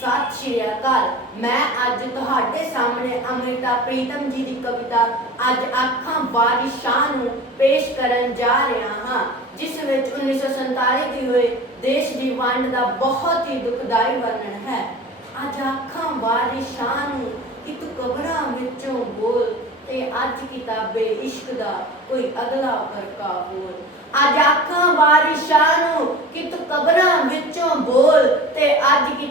ਸਤਿ ਸ਼੍ਰੀ ਅਕਾਲ। ਮੈਂ ਅੱਜ ਤੁਹਾਡੇ ਸਾਹਮਣੇ ਅਮ੍ਰਿਤਾ ਪ੍ਰੀਤਮ ਜੀ ਦੀ ਕਵਿਤਾ ਅੱਜ ਅੱਖਾਂ ਬਾਰਿਸ਼ਾਂ ਨੂੰ ਪੇਸ਼ ਕਰਨ ਜਾ ਰਿਹਾ ਹਾਂ, ਜਿਸ ਵਿੱਚ 1947 ਦੀ ਹੋਏ ਦੇਸ਼ ਦੀ ਵੰਡ ਦਾ ਬਹੁਤ ਹੀ ਦੁਖਦਾਈ ਵਰਣਨ ਹੈ। ਅੱਜ ਅੱਖਾਂ ਬਾਰਿਸ਼ਾਂ ਨੂੰ ਕਿ ਤੂੰ ਕਬਰਾਂ ਵਿੱਚੋਂ ਬੋਲ ਤੇ ਅੱਜ ਕਿਤਾਬੇ ਇਸ਼ਕ ਦਾ ਕੋਈ ਅਗਲਾ ਵਰਕਾ ਬੋਲ। ਅੱਜ ਅੱਖਾਂ ਬਾਰਿਸ਼ਾਂ ਨੂੰ ਕਿ ਤੂੰ ਕਬਰਾਂ ਵਿੱਚੋਂ ਬੋਲ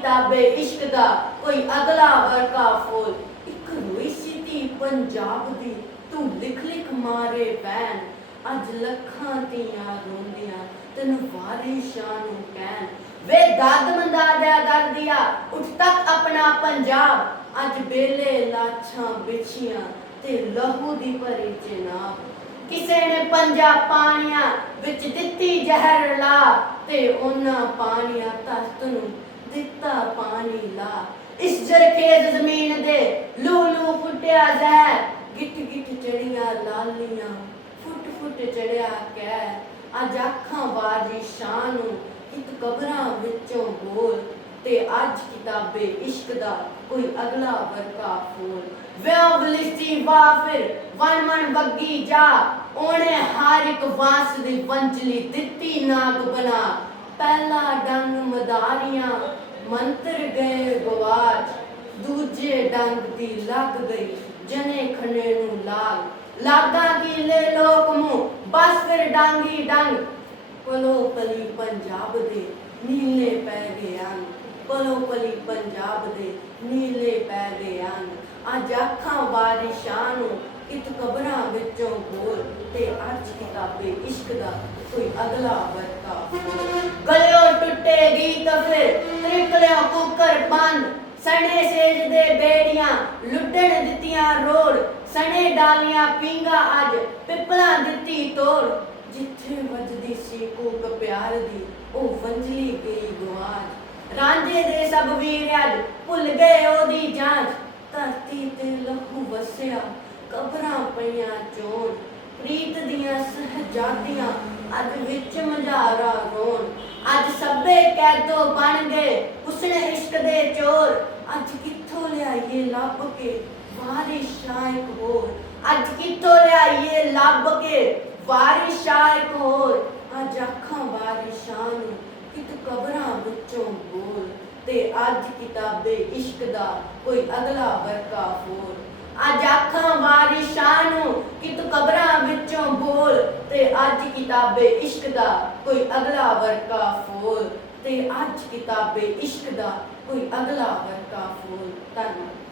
ਤੇ ਇਸ਼ਕ ਦਾ ਕੋਈ ਅਗਲਾ ਵਰਕਾ ਫੋਲ। ਇੱਕ ਰੋਈ ਸੀ ਪੰਜਾਬ ਦੀ, ਤੂੰ ਲਿਖ ਲਿਖ ਮਾਰੇ ਬੈਨ। ਅੱਜ ਲੱਖਾਂ ਧੀਆਂ ਰੋਂਦੀਆਂ, ਤੈਨੂੰ ਵਾਰਿਸ਼ਾਂ ਨੂੰ ਕਹਿਣ। ਵੇ ਦਾਦ ਮੰਦਾ ਦਿਆ ਦਰਦੀਆ ਉੱਠ ਤੱਕ ਆਪਣਾ ਪੰਜਾਬ। ਅੱਜ ਬੇਲੇ ਲਾਛਾਂ ਵਿਛੀਆਂ, ਤੇ ਲਹੂ ਦੀ ਭਰੀ ਜਨਾਬ ਕਿਸੇ ਨੇ ਪੰਜਾ ਪਾਣੀਆਂ ਵਿੱਚ ਦਿੱਤੀ ਜ਼ਹਿਰ ਲਾ ਤੇ ਉਹਨਾਂ ਪਾਣੀਆਂ ਤਖਤ ਨੂੰ ਦਿੱਤਾ ਪਾਣੀ ਲਾ ਇਸ ਜਰਖੇਜ਼ ਜ਼ਮੀਨ ਦੇ ਲੂ ਲੂ ਫੁੱਟਿਆ ਜ਼ਹਿਰ ਗਿੱਟ ਗਿੱਟ ਚੜੀਆਂ ਲਾਲੀਆਂ ਫੁੱਟ ਫੁੱਟ ਚੜਿਆ ਕਹਿ ਅੱਜ ਅੱਖਾਂ ਬਾਜੀ ਸ਼ਾਨ ਨੂੰ ਇੱਕ ਕਬਰਾਂ ਵਿੱਚੋਂ ਬੋਲ। ਤੇ ਅੱਜ ਕਿਤਾਬੇ ਇਸ਼ਕ ਦਾ ਕੋਈ ਅਗਲਾ ਵਰਕਾ ਫੋਲ। ਵਿਆਹ ਬਲਿਸਤੀ ਵਾਫਿਰ ਵਨ ਮਨ ਬੱਗੀ ਜਾ। ਉਹਨੇ ਹਰ ਇੱਕ ਵਾਸ ਦੀ ਵੰਚਲੀ ਦਿੱਤੀ ਨਾਗ ਬਣਾ। ਪਹਿਲਾ ਡੰਗ ਮਦਾਰੀਆਂ, ਮੰਤਰ ਗਏ ਗਵਾਚ, ਦੂਜੇ ਡੰਗ ਦੀ ਲੱਗ ਗਈ, ਜਨੇ ਖਣੇ ਨੂੰ ਲਾਗ ਲਾਗਾ ਕੀ ਲੋਕ ਮੂੰ ਬਸ ਫਿਰ ਡਾਂਗੀ ਡੰਗ। ਪਲੋ ਪਲੀ ਪੰਜਾਬ ਦੇ ਨੀਲੇ ਪੈ ਗਏ ਹਨ ਪਲੋ ਪਲੀ ਪੰਜਾਬ ਦੇ ਨੀਲੇ ਪੈ ਗਏ ਹਨ ਅੱਜ ਅੱਖਾਂ ਬਾਰਿਸ਼ਾਂ ਨੂੰ ਕਿਤ ਕਬਰਾਂ ਵਿੱਚੋਂ ਬੋਲ ਤੇ ਅੱਜ ਕਿਤਾਬੇ ਇਸ਼ਕ ਦਾ ਕੋਈ ਅਗਲਾ ਵਰਤਾ। ਗਲਿਓ ਟੁੱਟੇਗੀ ਤਾਂ ਫਿਰ ਤ੍ਰਿਕਲਿਓ ਕੁੱਕਰ ਬੰਦ ਸਣੇ ਸੇਜ ਦੇ ਬੇੜੀਆਂ ਲੁੱਟਣ ਦਿੱਤੀਆਂ ਰੋੜ ਸਣੇ ਡਾਲੀਆਂ ਪਿੰਗਾ ਅੱਜ ਪਿੱਪਲਾਂ ਦਿੱਤੀ ਤੋੜ ਜਿੱਥੇ ਵੱਜਦੀ ਸੀ ਕੂਕ ਪਿਆਰ ਦੀ, ਉਹ ਵੰਜਲੀ ਗਈ ਗਵਾਚ ਰਾਂਝੇ ਦੇ ਸਭ ਵੀਰ ਅੱਜ ਭੁੱਲ ਗਏ ਉਹਦੀ ਜਾਂਚ। ਧਰਤੀ ਤੇ ਲਹੂ ਵਸਿਆ ਕਬਰਾਂ ਪਈਆਂ ਚੋਣ, ਪ੍ਰੀਤ ਦੀਆਂ ਸਹਜਾਦੀਆਂ ਅੱਜ ਵਿੱਚ ਮਝਾਰਾ ਰੋਣ। ਅੱਜ ਸਭੇ ਕੈਦੋ ਬਣ ਗਏ ਉਸਨੇ ਇਸ਼ਕ ਦੇ ਚੋਰ। ਅੱਜ ਕਿੱਥੋਂ ਲਿਆਈਏ ਲੱਭ ਕੇ ਵਾਰਿਸ਼ਾਂ ਇੱਕ ਹੋਰ। ਅੱਜ ਕਿੱਥੋਂ ਲਿਆਈਏ ਲੱਭ ਕੇ ਵਾਰਿਸ਼ਾਂ ਇੱਕ ਹੋਰ। ਅੱਜ ਅੱਖਾਂ ਵਾਰਿਸ਼ਾਂ ਨੂੰ ਕਿਤ ਕਬਰਾਂ ਵਿੱਚੋਂ ਬੋਲ। ਤੇ ਅੱਜ ਕਿਤਾਬੇ ਇਸ਼ਕ ਦਾ ਕੋਈ ਅਗਲਾ ਵਰਕਾ ਹੋਰ। ਅੱਜ ਅੱਖਾਂ ਵਾਰਿਸ਼ਾਂ ਨੂੰ ਕਿਤ ਕਬਰਾਂ ਵਿੱਚੋਂ ਬੋਲ ਤੇ ਅੱਜ ਕਿਤਾਬੇ ਇਸ਼ਕ ਦਾ ਕੋਈ ਅਗਲਾ ਵਰਕਾ ਫੋਲ ਤੇ ਅੱਜ ਕਿਤਾਬੇ ਇਸ਼ਕ ਦਾ ਕੋਈ ਅਗਲਾ ਵਰਕਾ ਫੋਲ ਧੰਨਵਾਦ।